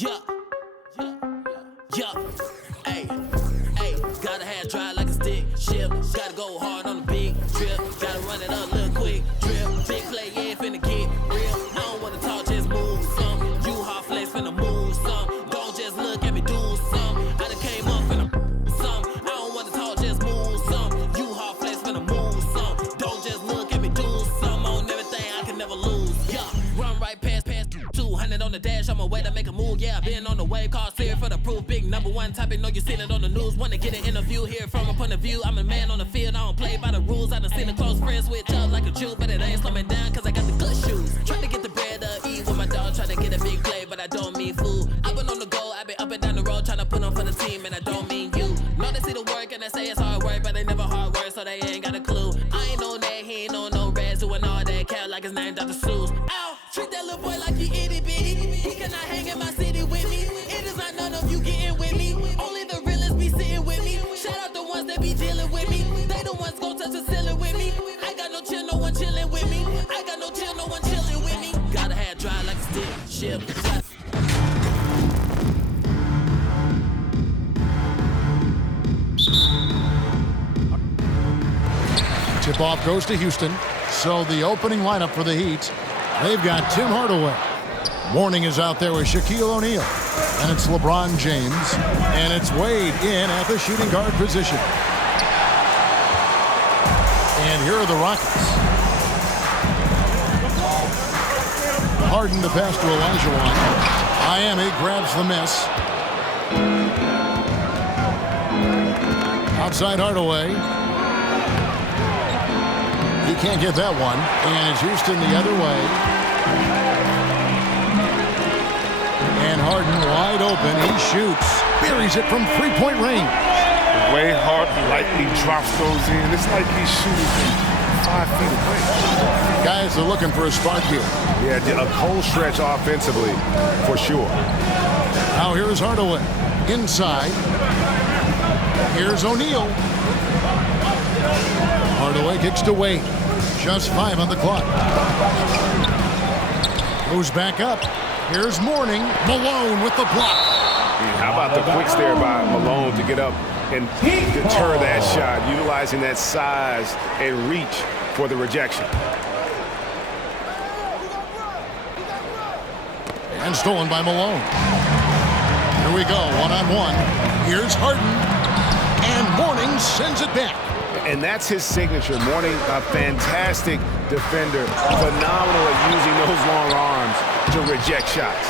Yeah, yeah, yeah. Hey, hey, gotta have dry like a stick shift. Gotta go hard on the big trip. Gotta run it up, little quick drip. Big play, yeah, finna get real. I don't wanna talk, just move some. You hard flex, finna move some. Don't just look at me, do some. I done came up, finna some. I don't wanna talk, just move some. You hard flex, finna move some. Don't just look at me, do some. On everything, I can never lose. Yeah, run right past 200 on the dash. On my way to make a move. Yeah, been on the wave, call serious for the proof. Big number one topic, know you seen it on the news. Wanna get an interview here from a point of view. I'm a man on the field, I don't play by the rules. I done seen the close friends switch up like a Jew, but it ain't slow me down cause I got the good shoes. Try to get the bread to eat with my dog, try to get a big play, but I don't mean food. I've been on the go, I've been up and down the road, trying to put on for the team, and I don't mean you. Know they see the work and they say it's hard work, but they never hard work, so they ain't got a clue. I ain't on that, he ain't on no reds, doing all that cat like his name Dr. Seuss. Ow, treat that little boy like he itty bitty. He cannot hang in my city with me. It is not none of you getting with me. Only the realists be sitting with me. Shout out the ones that be dealing with me. They the ones gon' touch the ceiling with me. I got no chill, no one chilling with me. I got no chill, no one chilling with me. Gotta have dry like a stick shift. Tip off goes to Houston. So the opening lineup for the Heat, they've got Tim Hardaway. Mourning is out there with Shaquille O'Neal. And it's LeBron James. And it's Wade in at the shooting guard position. And here are the Rockets. Harden to pass to Olajuwon. Miami grabs the miss. Outside Hardaway. He can't get that one. And it's Houston the other way. And Harden wide open. He shoots. Buries it from three-point range. The way Harden lightly drops those in, it's like he's shooting from 5 feet away. Guys are looking for a spark here. Yeah, a cold stretch offensively, for sure. Now here's Hardaway. Inside. Here's O'Neal. Hardaway kicks to Wade. Just 5 on the clock. Goes back up. Here's Mourning. Malone with the block. How about the quicks there by Malone to get up and deter that shot, utilizing that size and reach for the rejection. And stolen by Malone. Here we go, one-on-one. Here's Harden. And Mourning sends it back. And that's his signature. Mourning, a fantastic defender. Phenomenal at using those long arms to reject shots.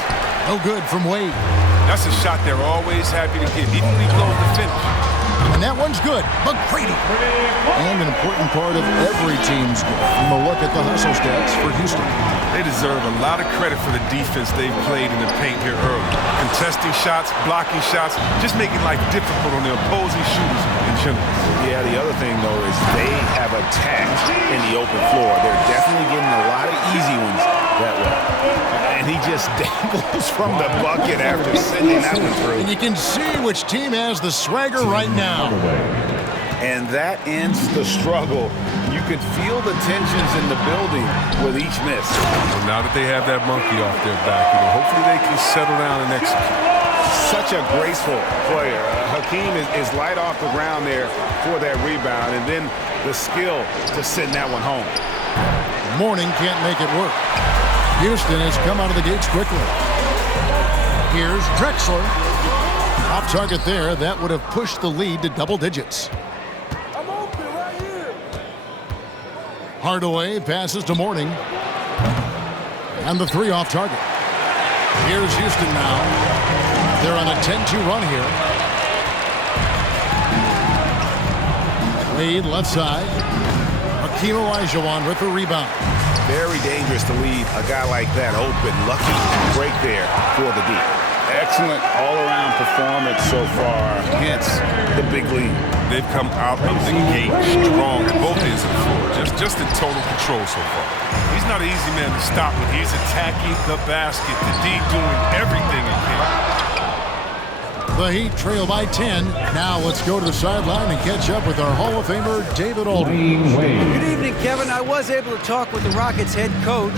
No good from Wade. That's a shot they're always happy to give, even when he blows the finish. And that one's good. McGrady. And an important part of every team's game. From a look at the hustle stats for Houston. They deserve a lot of credit for the defense they've played in the paint here early. Contesting shots, blocking shots, just making life difficult on the opposing shooters in general. Yeah, the other thing, though, is they have attacked in the open floor. They're definitely getting a lot of easy ones that way. And he just dangles from the bucket after sending that one through. And you can see which team has the swagger right now. And that ends the struggle. You could feel the tensions in the building with each miss. So now that they have that monkey off their back, hopefully they can settle down and execute. Such a graceful player. Hakeem is light off the ground there for that rebound, and then the skill to send that one home. Mourning can't make it work. Houston has come out of the gates quickly. Here's Drexler. Off target there. That would have pushed the lead to double digits. I'm open right here. Hardaway passes to Mourning. And the three off target. Here's Houston now. They're on a 10-2 run here. Wade left side. Hakeem Olajuwon with the rebound. Very dangerous to leave a guy like that open. Lucky break there for the D. Excellent all-around performance so far, hence the big lead. They've come out of the gate strong at both ends of the floor, just in total control so far. He's not an easy man to stop when he's attacking the basket. The D doing everything he can. The Heat trail by 10. Now let's go to the sideline and catch up with our Hall of Famer, David Aldridge. Good evening, Kevin. I was able to talk with the Rockets head coach.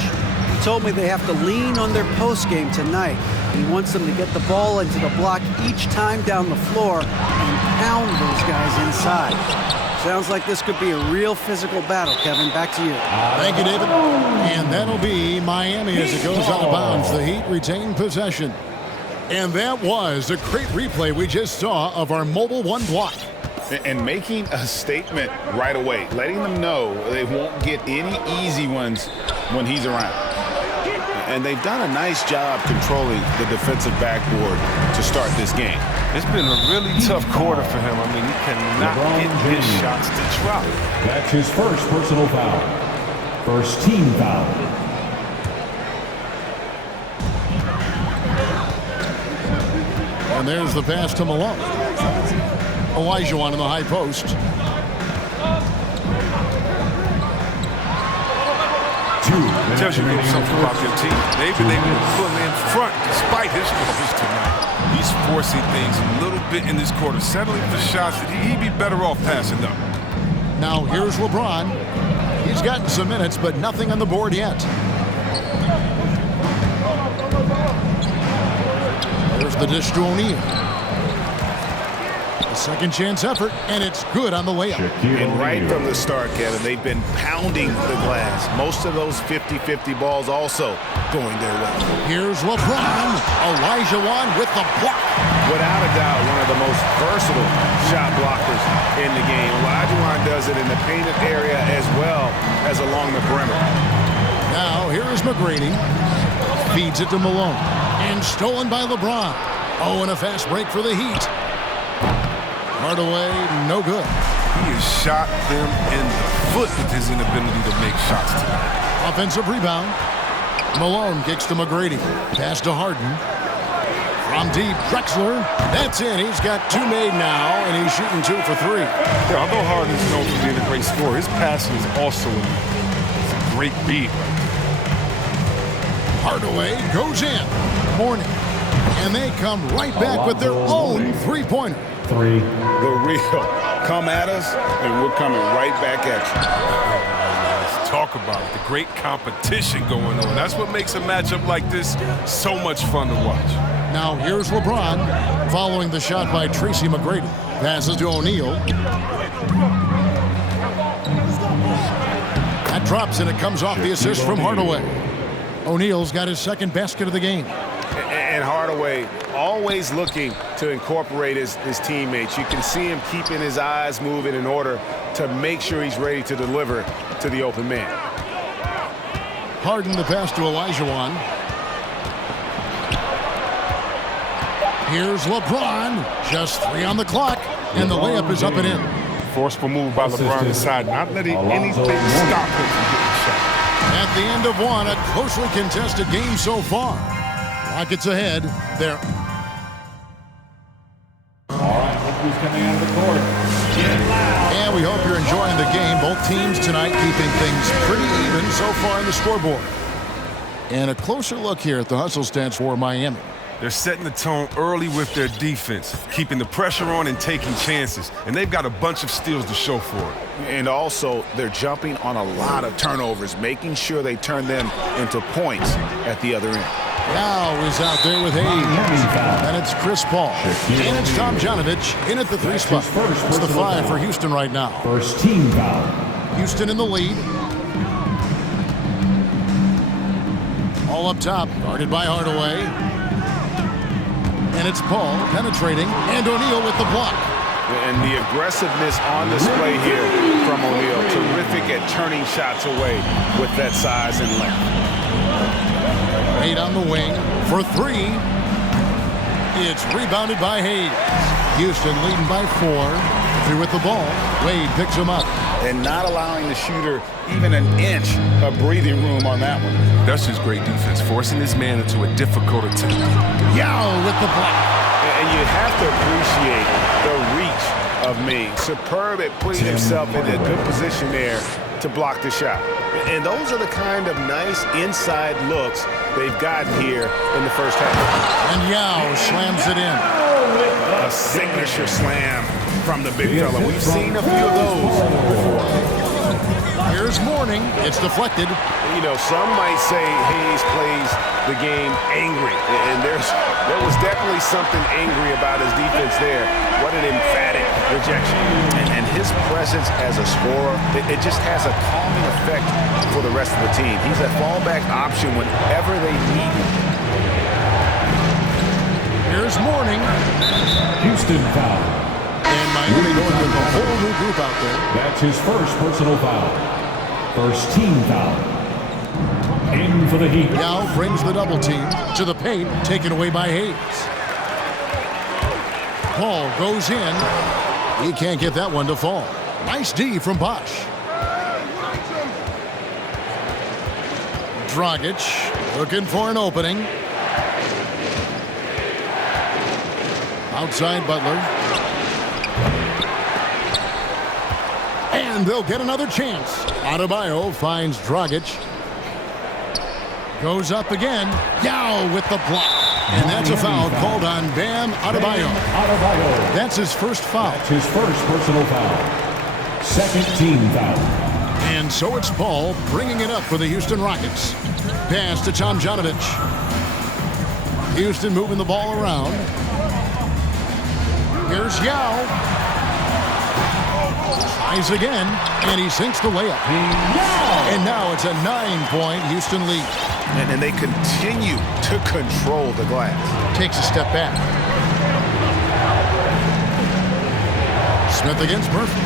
told me they have to lean on their post game tonight. He wants them to get the ball into the block each time down the floor and pound those guys inside. Sounds like this could be a real physical battle, Kevin. Back to you. Thank you, David. And that'll be Miami as it goes out of bounds. The Heat retain possession. And that was a great replay we just saw of our Mobile One block. And making a statement right away, letting them know they won't get any easy ones when he's around. And they've done a nice job controlling the defensive backboard to start this game. It's been a really tough quarter for him. I mean, he cannot get his shots to drop. That's his first personal foul. First team foul. And there's the pass to Malone. Olajuwon in the high post. Tells you a little something about their team. They've been able to put him in front despite his struggles tonight. He's forcing things a little bit in this quarter, settling for shots that he'd be better off passing up. Now here's LeBron. He's gotten some minutes, but nothing on the board yet. There's the dish to O'Neal. A second chance effort, and it's good on the layup. And right from the start, Kevin, they've been pounding the glass. Most of those 50-50 balls also going their way. Here's LeBron. Olajuwon with the block. Without a doubt, one of the most versatile shot blockers in the game. Olajuwon does it in the painted area as well as along the perimeter. Now here's McGrady. Feeds it to Malone. And stolen by LeBron. Oh, and a fast break for the Heat. Hardaway, no good. He has shot them in the foot with his inability to make shots tonight. Offensive rebound. Malone kicks to McGrady. Pass to Harden. From deep, Drexler. That's in. He's got two made now, and he's shooting 2 for 3. Yeah, although Harden's known for being a great scorer, his passing is also a great beat. Hardaway goes in. Morning. And they come right back with their own three-pointer. The real come at us, and we're coming right back at you. Let's talk about it. The great competition going on. That's what makes a matchup like this so much fun to watch. Now here's LeBron following the shot by Tracy McGrady. Passes to O'Neal. That drops, and it comes off the assist from Hardaway. O'Neal's got his second basket of the game. And Hardaway always looking to incorporate his teammates. You can see him keeping his eyes moving in order to make sure he's ready to deliver to the open man. Harden the pass to Olajuwon. Here's LeBron. Just 3 on the clock, and the layup is up and in. Forceful move by LeBron inside, not letting anything stop him from getting shot. At the end of one, a closely contested game so far. Rockets ahead. There. All right, look who's coming out of the court. And we hope you're enjoying the game. Both teams tonight keeping things pretty even so far on the scoreboard. And a closer look here at the hustle stats for Miami. They're setting the tone early with their defense, keeping the pressure on and taking chances. And they've got a bunch of steals to show for it. And also, they're jumping on a lot of turnovers, making sure they turn them into points at the other end. Now is out there with Hayes. And it's Chris Paul. And it's Tom Janovich in at the 3 spot. It's the 5 for Houston right now. First team foul. Houston in the lead. All up top, guarded by Hardaway. And it's Paul penetrating, and O'Neal with the block. And the aggressiveness on display here from O'Neal. Terrific at turning shots away with that size and length. 8 on the wing for 3. It's rebounded by Hayes. Houston leading by 4. 3 with the ball. Wade picks him up. And not allowing the shooter even an inch of breathing room on that one. That's just great defense, forcing his man into a difficult attempt. Yao with the block. And you have to appreciate the reach of Ming. Superb at putting himself in a good position there to block the shot. And those are the kind of nice inside looks they've gotten here in the first half. And Yao slams it in. A signature slam from the big fella. We've seen a few of those before. Here's Here's Mourning. It's deflected. You know, some might say Hayes plays the game angry, and there was definitely something angry about his defense there. What an emphatic rejection. And his presence as a scorer, it just has a calming effect for the rest of the team. He's a fallback option whenever they need him. Here's Mourning. Houston foul. And Miami going with a whole new group out there. That's his first personal foul. First team foul. In for the Heat. Yao brings the double team to the paint, taken away by Hayes. Paul goes in. He can't get that one to fall. Nice D from Bosch. Dragic looking for an opening. Outside Butler. And they'll get another chance. Adebayo finds Dragic. Goes up again. Yao with the block. And that's a foul called on Bam Adebayo. That's his first foul. That's his first personal foul. Second team foul. And so it's Paul bringing it up for the Houston Rockets. Pass to Tomjanovich. Houston moving the ball around. Here's Yao. Tries again, and he sinks the layup. And now it's a 9-point Houston lead. And they continue to control the glass. Takes a step back. Smith against Murphy.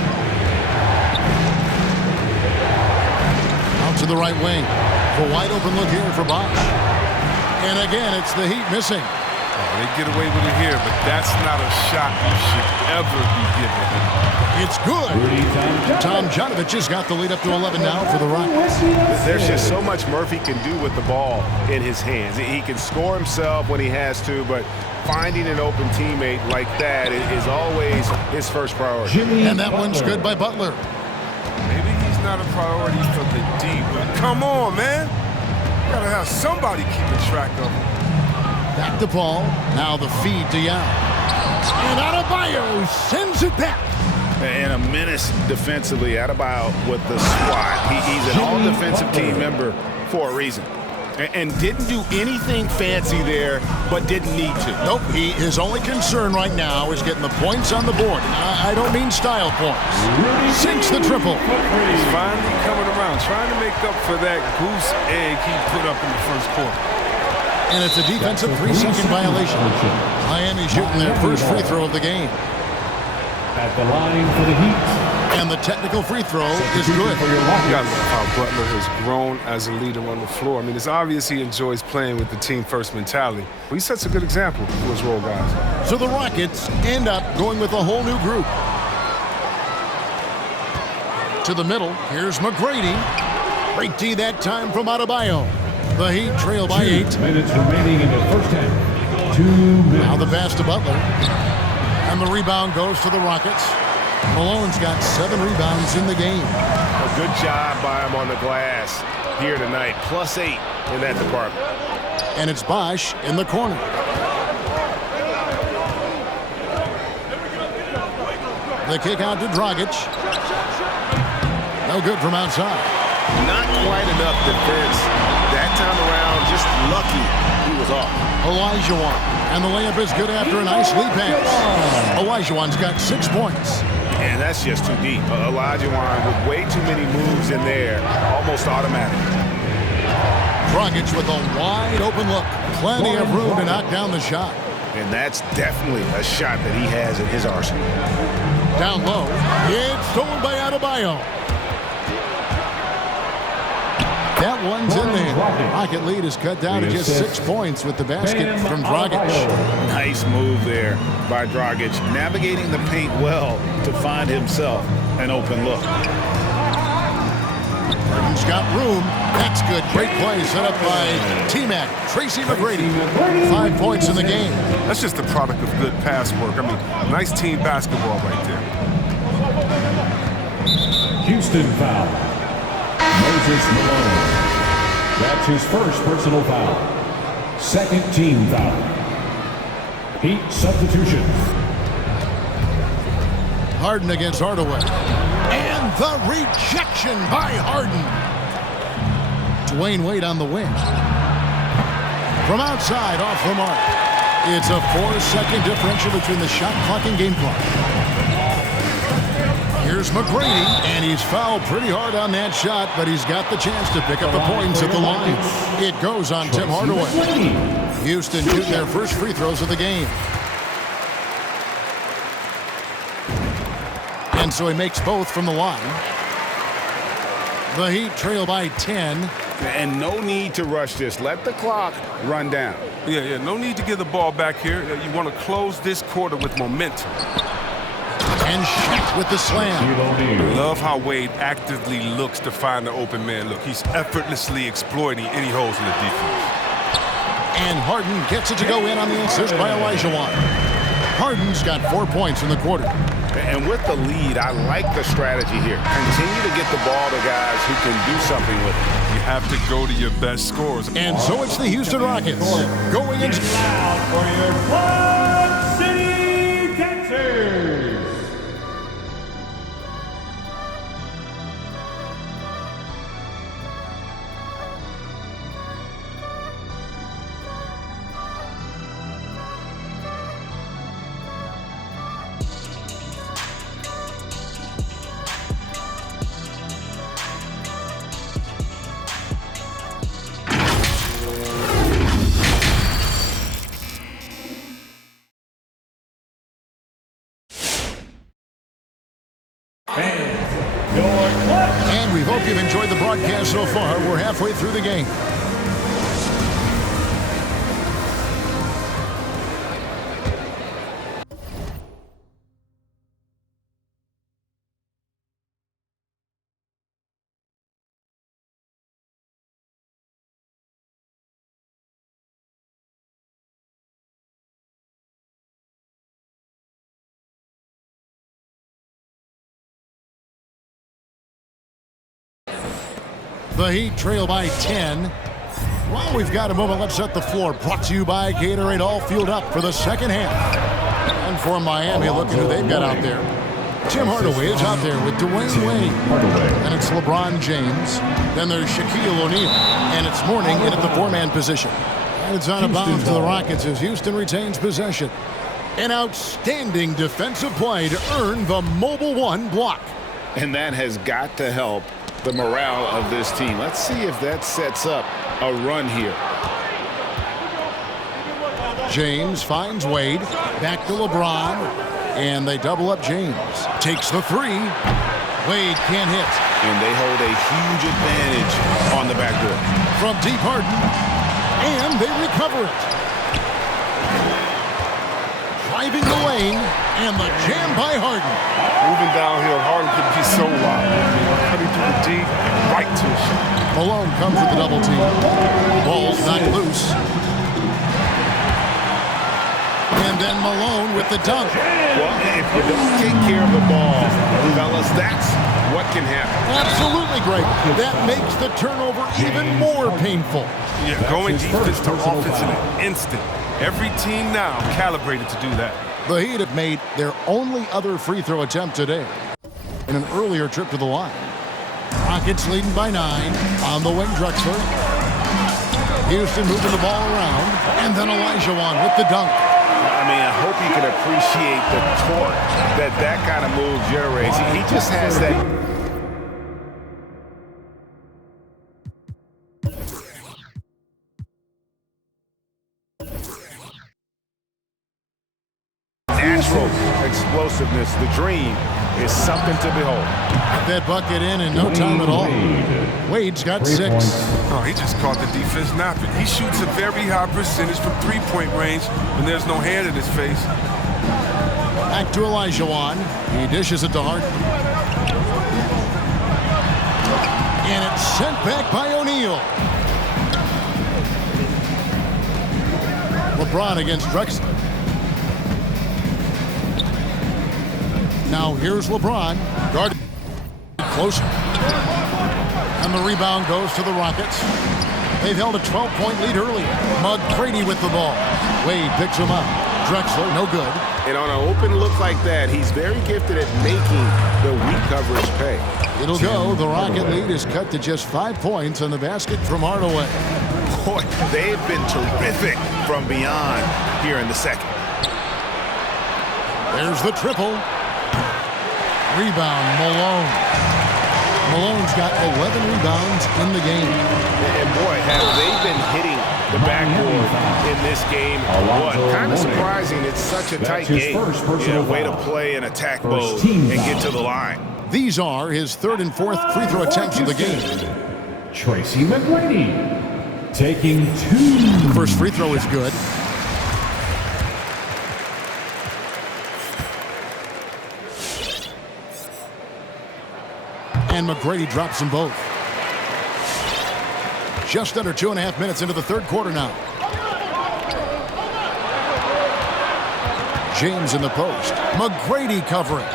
Out to the right wing. A wide open look here for Bosch. And again, it's the Heat missing. Oh, they get away with it here, but that's not a shot you should ever be giving. It's good. Tomjanovich has got the lead up to 11 now for the Rockets. There's just so much Murphy can do with the ball in his hands. He can score himself when he has to, but finding an open teammate like that is always his first priority. And that one's good by Butler. Maybe he's not a priority for the D, but come on, man. You gotta have somebody keeping track of him. Back to Paul. Now the feed to Yao. And Adebayo sends it back. And a menace defensively. Adebayo with the swat. He's an all-defensive team member for a reason. And didn't do anything fancy there, but didn't need to. Nope. His only concern right now is getting the points on the board. I don't mean style points. Sinks the triple. He's finally coming around, trying to make up for that goose egg he put up in the first quarter. And it's a defensive 3-second violation. Miami shooting their first free throw of the game. At the line for the Heat. And the technical free throw is good. You gotta love how Butler has grown as a leader on the floor. I mean, it's obvious he enjoys playing with the team-first mentality. He sets a good example for his role guys. So the Rockets end up going with a whole new group. To the middle, here's McGrady. Great D that time from Adebayo. The Heat trail by 8. 2 minutes remaining in the first half. 2 minutes. Now the pass to Butler. And the rebound goes to the Rockets. Malone's got 7 rebounds in the game. A good job by him on the glass here tonight. +8 in that department. And it's Bosch in the corner. The kick out to Dragic. No good from outside. Not quite enough defense that time around. Just lucky he was off. Olajuwon. And the layup is good after a nice lead pass. Olajuwon's got 6 points. And that's just too deep. Olajuwon with way too many moves in there. Almost automatic. Dragic with a wide open look. Plenty of room to knock down the shot. And that's definitely a shot that he has in his arsenal. Down low. It's stolen by Adebayo. That one's in there. Rocket lead is cut down to just 6 points with the basket from Dragic. Nice move there by Dragic, navigating the paint well to find himself an open look. He's got room. That's good. Great play set up by T-Mac. Tracy McGrady. 5 points in the game. That's just the product of good pass work. I mean, nice team basketball right there. Houston foul. Moses Malone. That's his first personal foul. Second team foul. Heat substitution. Harden against Hardaway. And And the rejection by Harden. Dwayne Wade on the wing. From outside, off the mark. It's a 4-second differential between the shot clock and game clock. Here's McGrady, and he's fouled pretty hard on that shot, but he's got the chance to pick up the points at the line. It goes on Tim Hardaway. Houston shooting their first free throws of the game. And so he makes both from the line. The Heat trail by 10. And no need to rush this. Let the clock run down. Yeah, no need to give the ball back here. You want to close this quarter with momentum. And Shaq with the slam. Love how Wade actively looks to find the open man. Look, he's effortlessly exploiting any holes in the defense. And Harden gets it to go in on the assist by Olajuwon. Harden's got 4 points in the quarter. And with the lead, I like the strategy here. Continue to get the ball to guys who can do something with it. You have to go to your best scorers. And so it's the Houston Rockets going into... For your Quad City Cancers. And we hope you've enjoyed the broadcast so far. We're halfway through the game. The Heat trail by 10. While we've got a moment, let's set the floor. Brought to you by Gatorade. All fueled up for the second half. And for Miami, look at who they've got out there. Tim Hardaway is out there with Dwayne Wade. And it's LeBron James. Then there's Shaquille O'Neal. And it's Mourning in at the four-man position. And it's out of bounds to the Rockets as Houston retains possession. An outstanding defensive play to earn the Mobile One block. And that has got to help the morale of this team. Let's see if that sets up a run here. James finds Wade. Back to LeBron. And they double up James. Takes the three. Wade can't hit. And they hold a huge advantage on the backboard. From deep Harden. And they recover it. Driving the lane. And the jam by Harden. Moving downhill, Harden could be so wide. Cutting through the D, right to the shot. Malone comes with the double team. Ball's not loose. And then Malone with the dunk. Well, if you don't take care of the ball, fellas, that's what can happen. Absolutely great. That makes the turnover even more painful. Yeah, going defense to offense in an instant. Every team now calibrated to do that. The Heat have made their only other free throw attempt today in an earlier trip to the line. Rockets leading by 9 on the wing. Drexler. Houston moving the ball around. And then Olajuwon with the dunk. I mean, I hope you can appreciate the torque that kind of move generates. He just has that. Natural explosiveness. The dream is something to behold. That bucket in no time at all. Wade's got 6. Oh, he just caught the defense napping. He shoots a very high percentage from three-point range when there's no hand in his face. Back to Olajuwon. He dishes it to Harden. And it's sent back by O'Neal. LeBron against Drexler. Now here's LeBron. Guarded closer. And the rebound goes to the Rockets. They've held a 12-point lead earlier. McGrady with the ball. Wade picks him up. Drexler, no good. And on an open look like that, he's very gifted at making the weak coverage pay. It'll go. The Rocket lead is cut to just 5 points on the basket from Hardaway. Boy, they've been terrific from beyond here in the second. There's the triple. Rebound, Malone. Malone's got 11 rebounds in the game. And boy, have they been hitting the backboard in this game. What? Kind of surprising. It's such a tight game. Way to play in attack mode and get to the line. These are his third and fourth free throw attempts of the game. Tracy McGrady taking 2. First free throw is good. And McGrady drops them both. Just under 2.5 minutes into the third quarter now. James in the post. McGrady covering.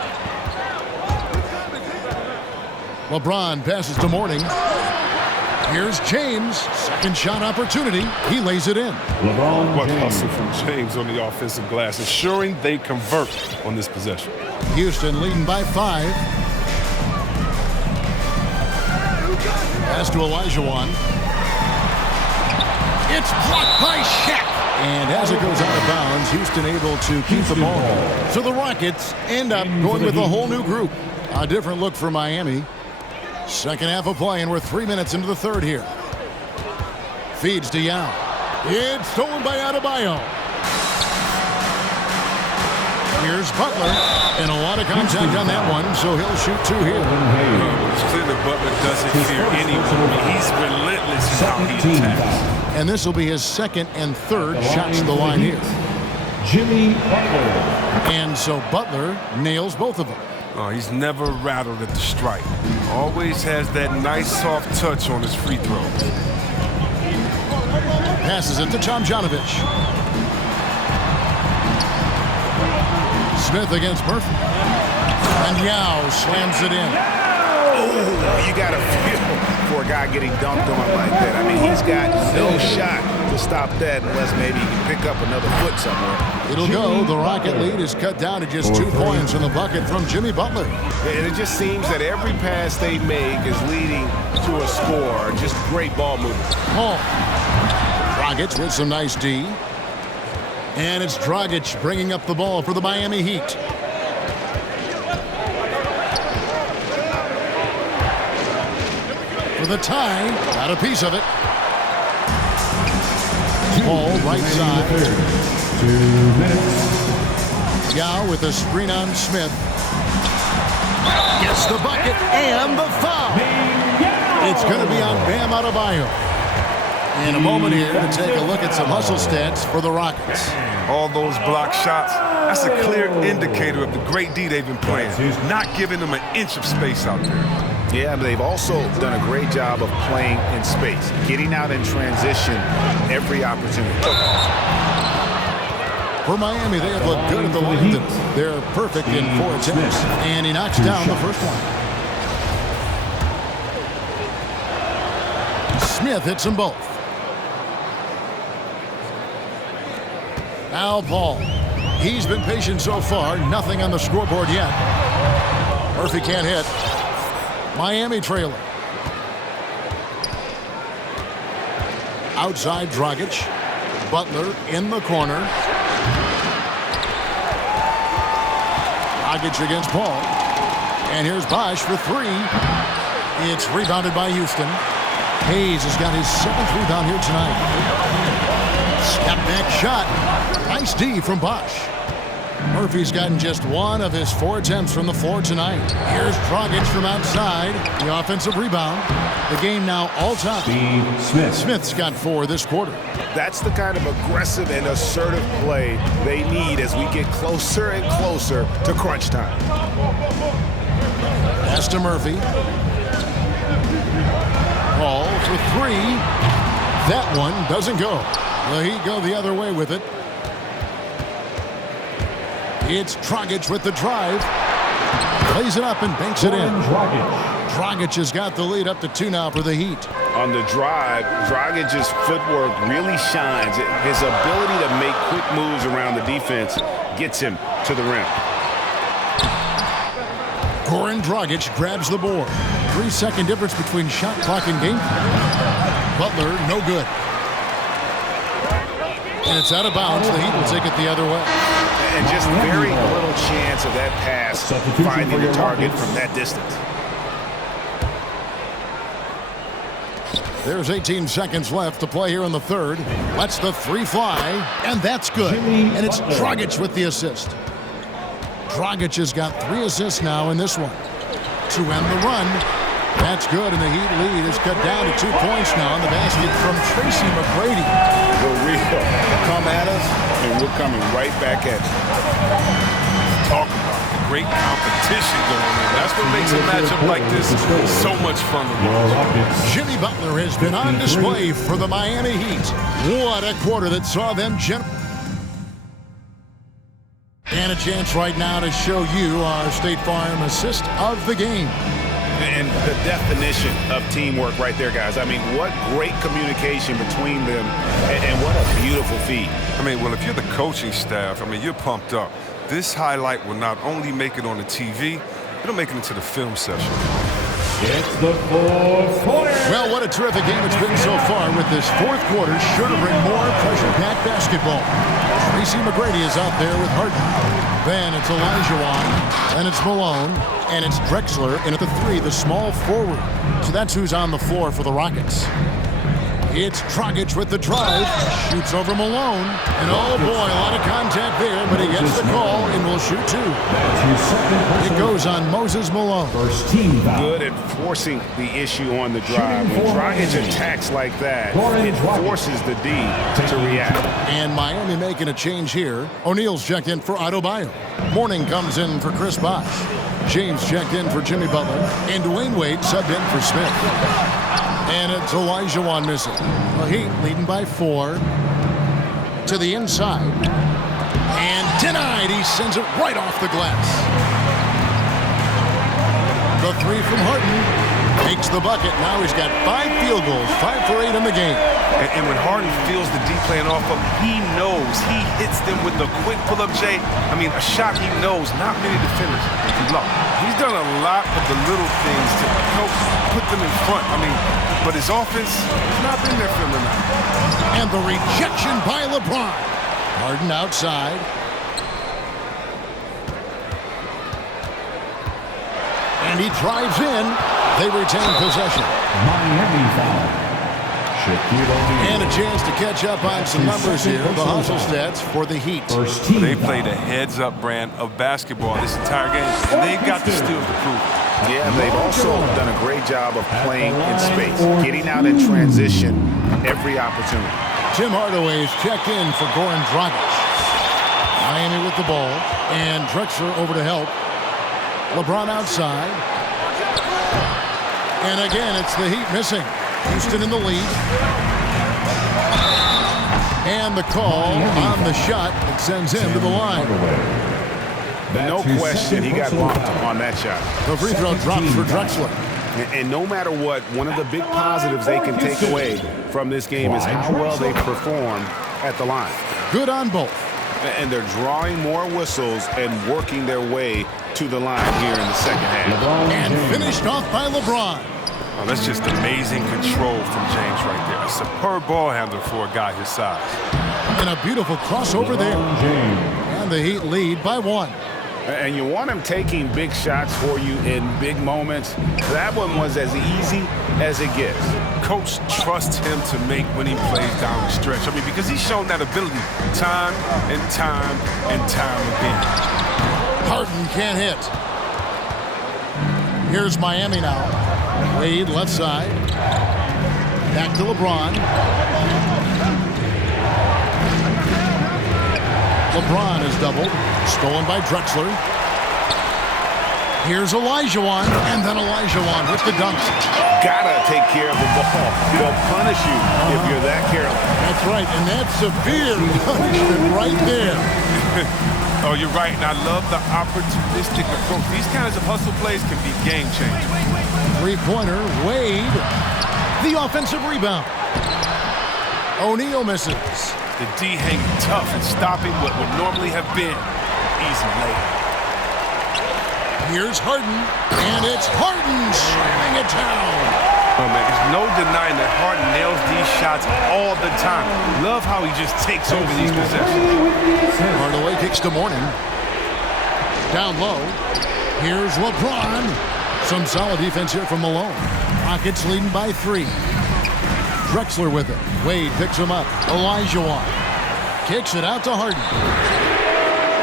LeBron passes to Mourning. Here's James. Second shot opportunity. He lays it in. LeBron What James. hustle from James on the offensive glass, ensuring they convert on this possession. Houston leading by 5. Pass to Olajuwon. It's blocked by Shaq. And as it goes out of bounds, Houston able to keep the ball. So the Rockets end up going with a whole new group. A different look for Miami. Second half of play, and we're 3 minutes into the third here. Feeds to Yao. It's stolen by Adebayo. Here's Butler. And a lot of contact on that one, so he'll shoot 2 here. It's clear that Butler doesn't fear anyone. He's relentless in how he attacks. And this will be his second and third shots to the line here. Jimmy Butler. And so Butler nails both of them. Oh, he's never rattled at the stripe. Always has that nice soft touch on his free throws. Passes it to Tomjanovich. Smith against Murphy. And Yao slams it in. Oh, you got to feel for a guy getting dunked on like that. I mean, he's got no shot to stop that unless maybe he can pick up another foot somewhere. It'll go. The Rocket lead is cut down to just 2 points in the bucket from Jimmy Butler. And it just seems that every pass they make is leading to a score. Just great ball movement. Paul. Dragic with some nice D. And it's Dragic bringing up the ball for the Miami Heat. For the tie, got a piece of it. Paul right side. 2 minutes. Yao with a screen on Smith. Gets the bucket and the foul. It's going to be on Bam Adebayo. In a moment here to take a look at some hustle stats for the Rockets. All those block shots, that's a clear indicator of the great D they've been playing. Not giving them an inch of space out there. Yeah, but they've also done a great job of playing in space, getting out in transition every opportunity. For Miami, they have looked good at the line. They're perfect in 4 attempts. And he knocks down the first one. Smith hits them both. Now Paul. He's been patient so far. Nothing on the scoreboard yet. Murphy can't hit. Miami trailing. Outside Dragic. Butler in the corner. Dragic against Paul. And here's Bosh for 3. It's rebounded by Houston. Hayes has got his 7th rebound here tonight. Step back shot. Nice D from Bosh. Murphy's gotten just 1 of his 4 attempts from the floor tonight. Here's Dragic from outside. The offensive rebound. The game now all-time. Smith's got 4 this quarter. That's the kind of aggressive and assertive play they need as we get closer and closer to crunch time. Pass to Murphy. Paul for 3. That one doesn't go. Well, he'd go the other way with it. It's Dragic with the drive. Plays it up and banks it in. Dragic has got the lead up to 2 now for the Heat. On the drive, Dragic's footwork really shines. His ability to make quick moves around the defense gets him to the rim. Goran Dragic grabs the board. 3-second difference between shot clock and game clock. Butler, no good. And it's out of bounds. The Heat will take it the other way. And just very little chance of that pass finding the target from that distance. There's 18 seconds left to play here in the third. Lets the three fly, and that's good. And it's Dragic with the assist. Dragic has got 3 assists now in this one. To end the run, that's good, and the Heat lead is cut down to 2 points now on the basket from Tracy McGrady. The real come at us, and we're coming right back at you. Talk about great competition going on. That's what makes a matchup like this so much fun to watch. Jimmy Butler has been on display for the Miami Heat. What a quarter that saw them and a chance right now to show you our State Farm assist of the game. And the definition of teamwork right there, guys. I mean, what great communication between them, and what a beautiful feed. I mean, well, if you're the coaching staff, I mean, you're pumped up. This highlight will not only make it on the TV, it'll make it into the film session. It's the fourth quarter. Well, what a terrific game it's been so far, with this fourth quarter sure to bring more pressure-packed basketball. Tracy McGrady is out there with Harden. Then it's Olajuwon, and it's Malone, and it's Drexler, and at the 3, the small forward. So that's who's on the floor for the Rockets. It's Dragic with the drive, shoots over Malone, and oh boy, a lot of contact there, but he gets the call and will shoot 2. It goes on Moses Malone. First team foul. Good at forcing the issue on the drive. When Dragic attacks like that, it forces the D to react. And Miami making a change here. O'Neal's checked in for Adebayo. Mourning comes in for Chris Bosh. James checked in for Jimmy Butler. And Dwayne Wade subbed in for Smith. And it's Olajuwon missing. The Heat leading by 4 to the inside. And denied. He sends it right off the glass. The 3 from Harden takes the bucket. Now he's got 5 field goals, 5 for 8 in the game. And when Harden feels the D playing off of, he knows. He hits them with a quick pull-up, Jay. I mean, a shot he knows not many defenders can block. He's done a lot of the little things to help put them in front. I mean, but his offense has not been there for him tonight. And the rejection by LeBron. Harden outside. And he drives in. They retain possession. Miami foul. And a chance to catch up on some numbers here. The hustle stats for the Heat. First team they played a heads-up brand of basketball this entire game, and they've got the steals to prove it. Yeah, they've also done a great job of playing in space, getting out in transition every opportunity. Tim Hardaway is checked in for Goran Dragic. Miami with the ball, and Drexler over to help. LeBron outside. And again, it's the Heat missing. Houston in the lead. And the call on the shot that sends him to the line. No question he got bumped on that shot. The free throw drops for Drexler. And no matter what, one of the big positives they can take away from this game is how well they perform at the line. Good on both. And they're drawing more whistles and working their way to the line here in the second half. And finished off by LeBron. Oh, that's just amazing control from James right there. A superb ball handler for a guy his size. And a beautiful crossover there. And the Heat lead by 1. And you want him taking big shots for you in big moments. That one was as easy as it gets. Coach trusts him to make when he plays down the stretch. I mean, because he's shown that ability time and time and time again. Harden can't hit. Here's Miami now. Wade left side. Back to LeBron. LeBron is doubled. Stolen by Drexler. Here's Olajuwon. And then Olajuwon with the dunk. Gotta take care of the ball. They'll punish you if you're that careless. That's right. And that's severe punishment right there. Oh, you're right, and I love the opportunistic approach. These kinds of hustle plays can be game-changers. Three-pointer, Wade. The offensive rebound. O'Neal misses. The D hanging tough and stopping what would normally have been easy layup. Here's Harden, and it's Harden shutting it down. Oh, man, there's no denying that Harden nails these shots all the time. Love how he just takes over these possessions. Hardaway kicks to Mourning. Down low. Here's LeBron. Some solid defense here from Malone. Rockets leading by 3. Drexler with it. Wade picks him up. Olajuwon kicks it out to Harden.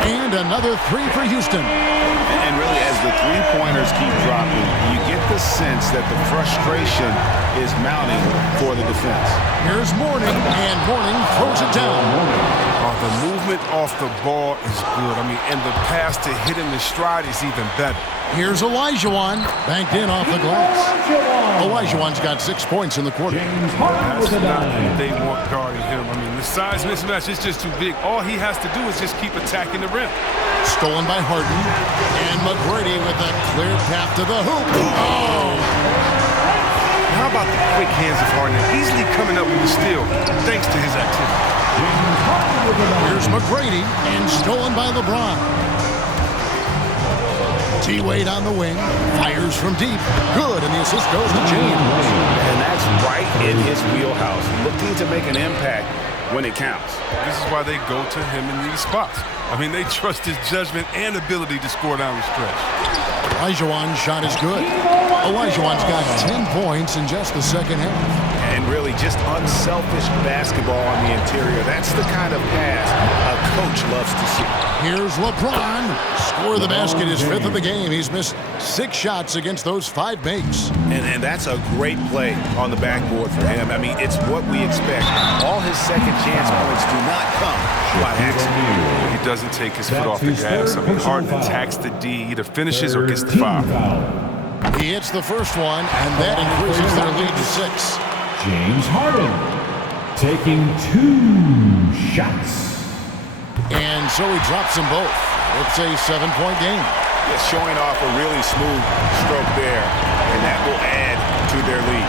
And another 3 for Houston. And really, as the three-pointers keep dropping, you get the sense that the frustration is mounting for the defense. Here's Mourning, and Mourning throws it down. The movement off the ball is good. I mean, and the pass to hit him in stride is even better. Here's Olajuwon, banked in off the glass. Olajuwon's got 6 points in the quarter. That's not what they want guarding him. I mean, the size mismatch is just too big. All he has to do is just keep attacking the rim. Stolen by Harden, and McGrady with a clear path to the hoop. Oh! How about the quick hands of Harden, easily coming up with the steal thanks to his activity. Here's McGrady, and stolen by LeBron. T-Wade on the wing, fires from deep. Good, and the assist goes to James. And that's right in his wheelhouse, looking to make an impact when it counts. This is why they go to him in these spots. I mean, they trust his judgment and ability to score down the stretch. Olajuwon's shot is good. Olajuwon's got 10 points in just the second half. And really just unselfish basketball on the interior. That's the kind of pass a coach loves to see. Here's LeBron. Score of the basket is 5th of the game. He's missed 6 shots against those 5 makes. And that's a great play on the backboard for him. I mean, it's what we expect. All his second chance points do not come by accident. He doesn't take his foot off the gas. I mean, Harden attacks the D, either finishes or gets the foul. He hits the first one, and that increases their lead to 6. James Harden taking 2 shots. And so he drops them both. It's a 7-point game. Just showing off a really smooth stroke there, and that will add to their lead.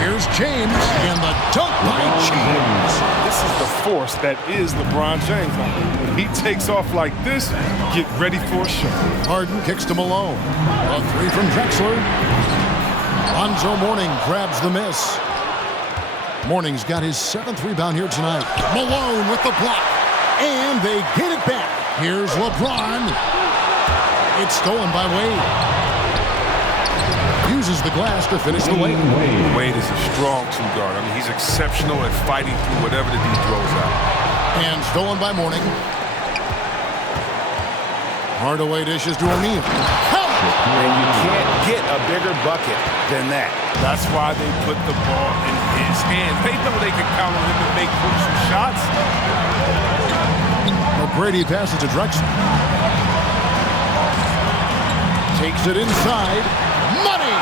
Here's James, and the dunk by James. This is the force that is LeBron James. When he takes off like this, get ready for a shot. Harden kicks to Malone. A 3 from Drexler. Lonzo Mourning grabs the miss. Mourning's got his 7th rebound here tonight. Malone with the block. And they get it back. Here's LeBron. It's stolen by Wade. Uses the glass to finish the lane. Wade is a strong 2 guard. I mean, he's exceptional at fighting through whatever the D throws out. And stolen by Mourning. Hardaway dishes to O'Neal. And you can't get a bigger bucket than that. That's why they put the ball in his hands. They know they can count on him to make crucial shots. McGrady passes to Drexler. Takes it inside. Money!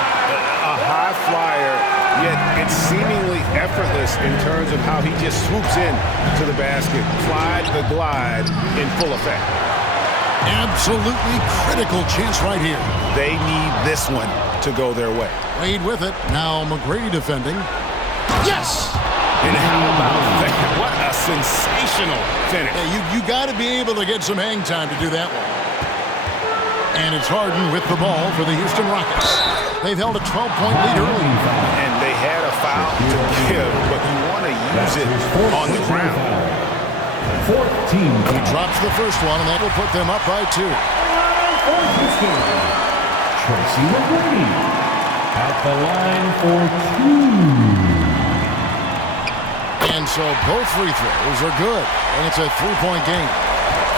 A high flyer, yet it's seemingly effortless in terms of how he just swoops in to the basket. Clyde the glide in full effect. Absolutely critical chance right here. They need this one to go their way. Wade with it. Now McGrady defending. Yes! And how about that? What a sensational finish. Yeah, you got to be able to get some hang time to do that one. And it's Harden with the ball for the Houston Rockets. They've held a 12-point lead early. And they had a foul to give, but you want to use it on the ground. 14. He drops the first one, and that will put them up by 2. Tracy McGrady at the line for 2. And so both free throws are good, and it's a 3-point game.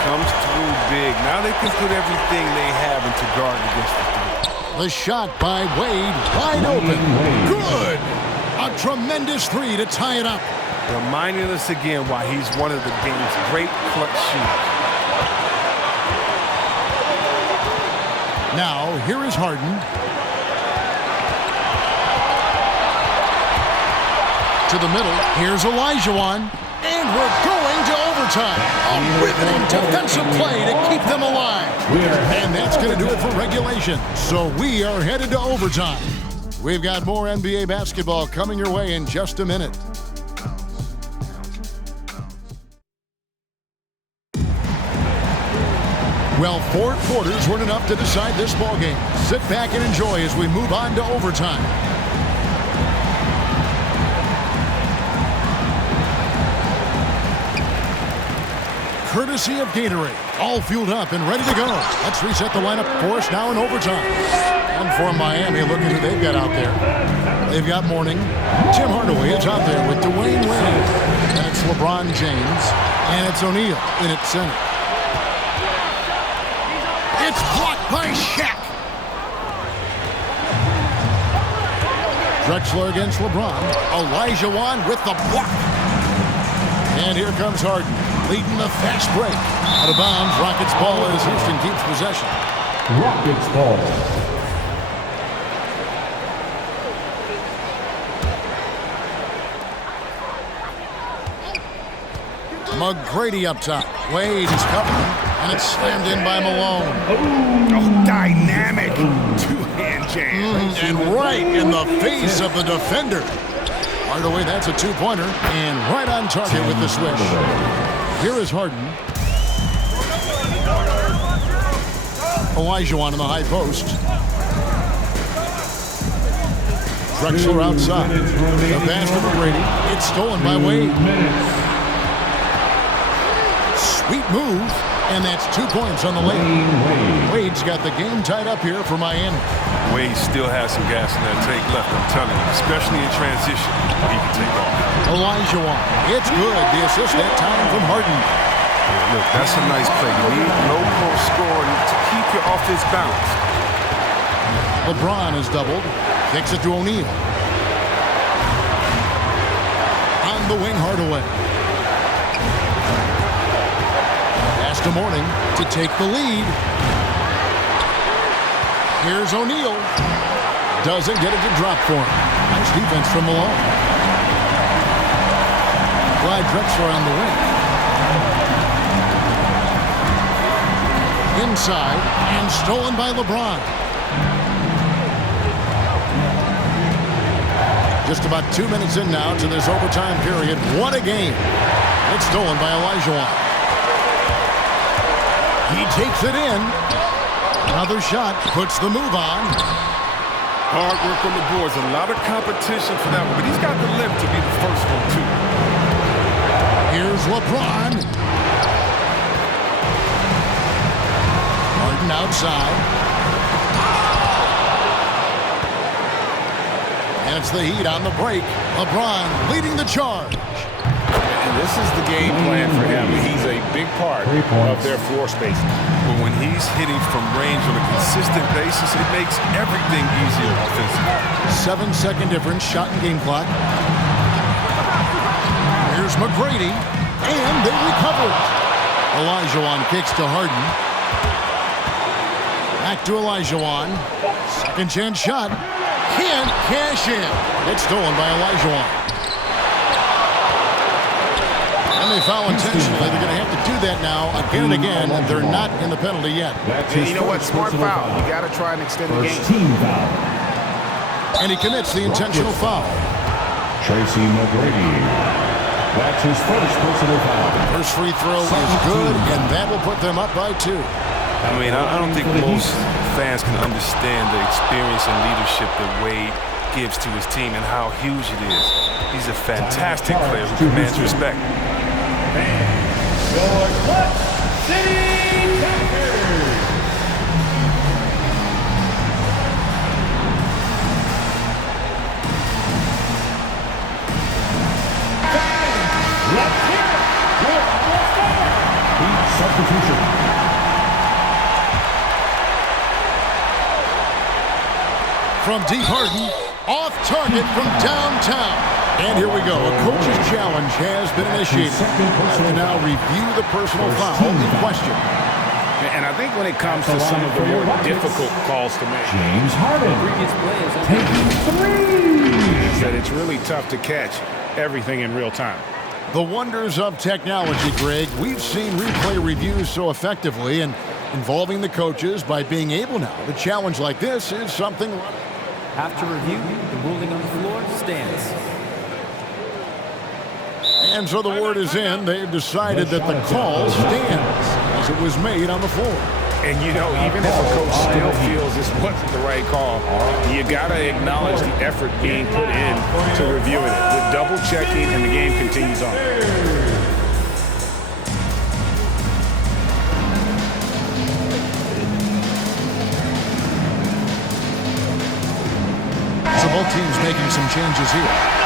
Comes through big. Now they can put everything they have into guard against the three. The shot by Wade, wide open. Good! A tremendous 3 to tie it up. Reminding us again why he's one of the game's great clutch shooters. Now, here is Harden. To the middle, here's Olajuwon. And we're going to overtime. A riveting defensive play to keep them alive. And that's going to do it for regulation. So we are headed to overtime. We've got more NBA basketball coming your way in just a minute. Well, 4 quarters weren't enough to decide this ballgame. Sit back and enjoy as we move on to overtime. Courtesy of Gatorade. All fueled up and ready to go. Let's reset the lineup for us now in overtime. And for Miami, look at who they've got out there. They've got Mourning. Tim Hardaway is out there with Dwayne Wade. And it's LeBron James. And it's O'Neal in at center. It's blocked by Shaq. Drexler against LeBron. Olajuwon with the block. And here comes Harden, leading the fast break. Out of bounds, Rockets ball as Houston keeps possession. Rockets ball. McGrady up top. Wade is covering, and it's slammed in by Malone. Oh, dynamic two-hand jam. And right in the face of the defender. Hardaway, that's a two-pointer, and right on target with the swish. Here is Harden. Olajuwon in the high post. Drexler outside. The pass to McGrady. It's stolen by Wade. Sweet move, and that's 2 points on the lane. Wade's got the game tied up here for Miami. Wade still has some gas in that tank left, I'm telling you, especially in transition. He can take off. Olajuwon, it's good. The assist that time from Harden. Yeah, look, that's a nice play. You need low-post scoring to keep your offense balanced. LeBron is doubled. Kicks it to O'Neal. On the wing, Hardaway. To Mourning to take the lead. Here's O'Neal. Doesn't get it to drop for him. Nice defense from Malone. Clyde Drexler on the wing. Inside and stolen by LeBron. Just about 2 minutes in now to this overtime period. What a game. It's stolen by Olajuwon. He takes it in. Another shot puts the move on. Hard work on the boards. A lot of competition for that one, but he's got the lift to be the first one, too. Here's LeBron. Harden outside. And it's the Heat on the break. LeBron leading the charge. And this is the game plan for him. He's a big part of their floor space. But when he's hitting from range on a consistent basis, it makes everything easier offensively. 7-second difference, shot and game clock. Here's McGrady, and they recover it. Olajuwon kicks to Harden. Back to Olajuwon. Second chance shot. Can't cash in. It's stolen by Olajuwon. And they foul intentionally. They're going to have to do that now again and again. They're not in the penalty yet. And you know what? Smart foul. You got to try and extend the game. Team foul. And he commits the intentional foul. Tracy McGrady. That's his first personal foul. First free throw is good, and that will put them up by 2. I mean, I don't think most fans can understand the experience and leadership that Wade gives to his team and how huge it is. He's a fantastic player who commands respect. City Tigers. Let's hear it. Heat substitution. From deep, Harden, off target from downtown. And here we go. A coach's challenge has been initiated. And now review the personal foul in question. And I think when it comes to some of the more difficult calls to make, James Harden taking 3. that it's really tough to catch everything in real time. The wonders of technology, Greg. We've seen replay reviews so effectively, and involving the coaches by being able now to challenge like this is something. After review, the ruling on the floor stands. And so the word is in. They've decided that the call stands as it was made on the floor. And, you know, even if a coach still feels this wasn't the right call, you got to acknowledge the effort being put in to reviewing it. With double checking, and the game continues on. So both teams making some changes here.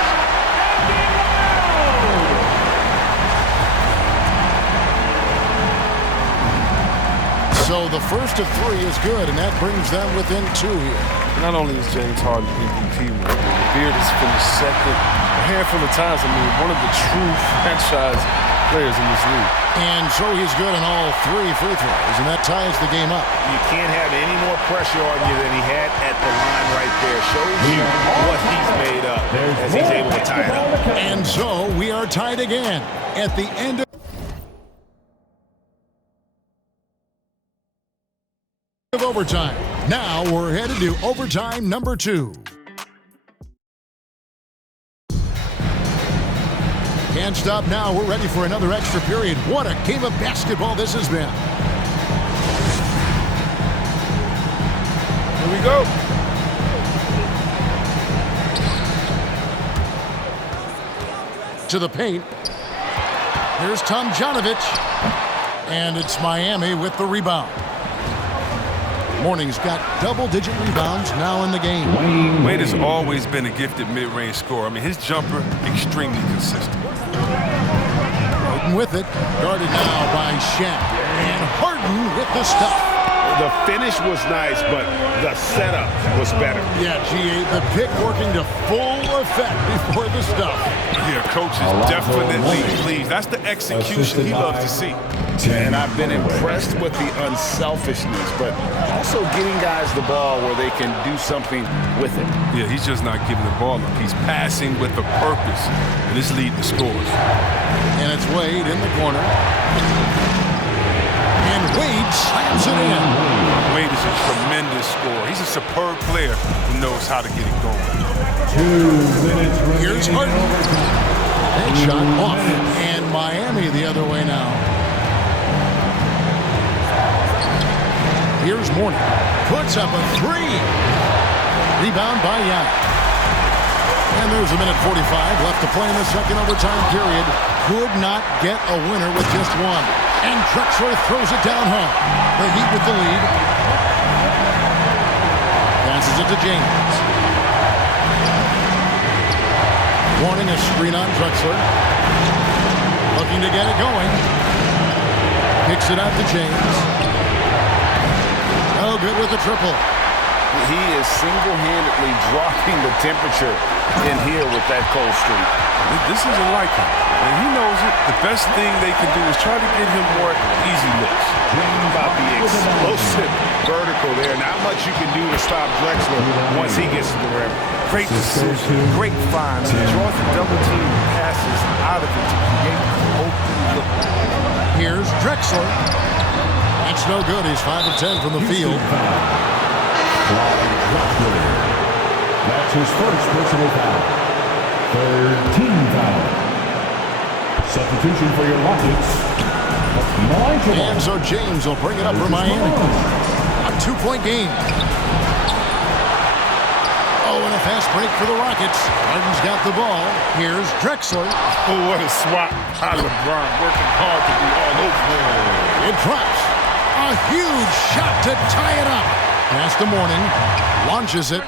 So the first of three is good, and that brings them within 2 here. Not only is James Harden MVP winner, Beard has finished second a handful of times. I mean, one of the true franchise players in this league. And so he's good on all 3 free throws, and that ties the game up. You can't have any more pressure on you than he had at the line right there. Shows you what he's made up as he's able to tie it up. And so we are tied again at the end of overtime. Now we're headed to overtime number 2. Can't stop now. We're ready for another extra period. What a game of basketball this has been. Here we go. To the paint. Here's Tomjanovich. And it's Miami with the rebound. Morning's got double-digit rebounds now in the game. Wade has always been a gifted mid-range scorer. I mean, his jumper, extremely consistent. Harden with it. Guarded now by Shaq. And Harden with the stuff. The finish was nice, but the setup was better. Yeah, GA, the pick working to full effect before the stuff. Yeah, coach is definitely pleased. That's the execution he loves to see. And I've been impressed with the unselfishness, but also getting guys the ball where they can do something with it. Yeah, he's just not giving the ball up. He's passing with a purpose, and this lead to scores. And it's Wade in the corner. And Wade slams it in. Wade is a tremendous scorer. He's a superb player who knows how to get it going. 2 minutes remaining. Here's Harden. That shot off. And Miami the other way now. Here's Mourning. Puts up a 3. Rebound by Young. And there's a minute 45 left to play in the second overtime period. Could not get a winner with just one. And Drexler throws it down home. The Heat with the lead. Passes it to James. Warning, a screen on Drexler. Looking to get it going. Kicks it out to James. Oh, good with the triple. He is single-handedly dropping the temperature in here with that cold streak. This isn't like him, and he knows it. The best thing they can do is try to get him more easy looks. Dreaming about the explosive vertical there. Not much you can do to stop Drexler once he gets to the rim. Great decision, great find. He draws the double team passes out of it to create an open look. Here's Drexler. That's no good. He's 5 of 10 from the field. That's his first personal foul. 3rd team foul. Substitution for your Rockets. And so James will bring it up for Miami. A 2-point game. Oh, and a fast break for the Rockets. Harden's got the ball. Here's Drexler. Oh, what a swat by LeBron. Working hard to be all over. It drops. A huge shot to tie it up. Pass to Mourning. Launches it.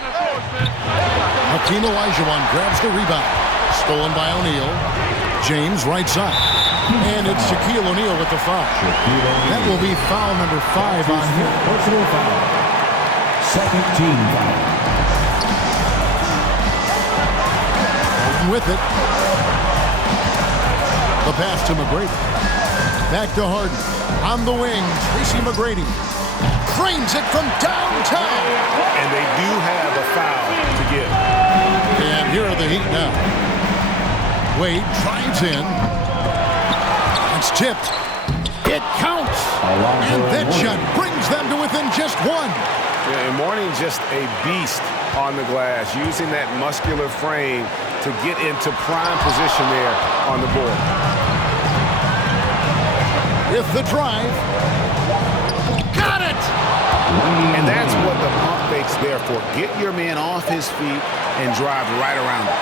Hakeem Olajuwon grabs the rebound. Stolen by O'Neal. James right side. And it's Shaquille O'Neal with the foul. That will be foul number 5 on him. Personal foul. 2nd team foul. With it. The pass to McGrady. Back to Harden. On the wing, Tracy McGrady. Frames it from downtown. And they do have a foul to give. And here are the Heat now. Wade drives in. It's tipped. It counts. And that shot brings them to within just 1. Yeah, and Mourning just a beast on the glass, using that muscular frame to get into prime position there on the board. With the drive. Got it! And that's what the pump fake's there for. Get your man off his feet and drive right around him.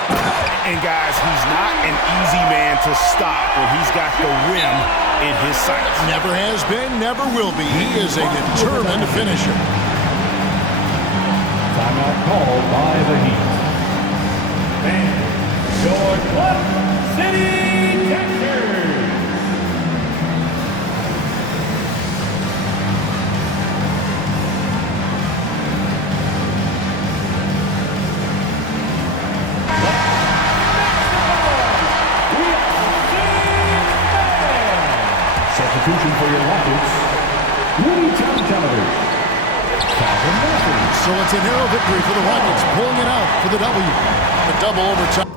And guys, he's not an easy man to stop when he's got the rim in his sights. Never has been, never will be. He is a determined finisher. Timeout called by the Heat. And your Club City Texans. Substitution for your Rockets, Woody Television. So it's a narrow victory for the Rockets, pulling it out for the W. The double overtime.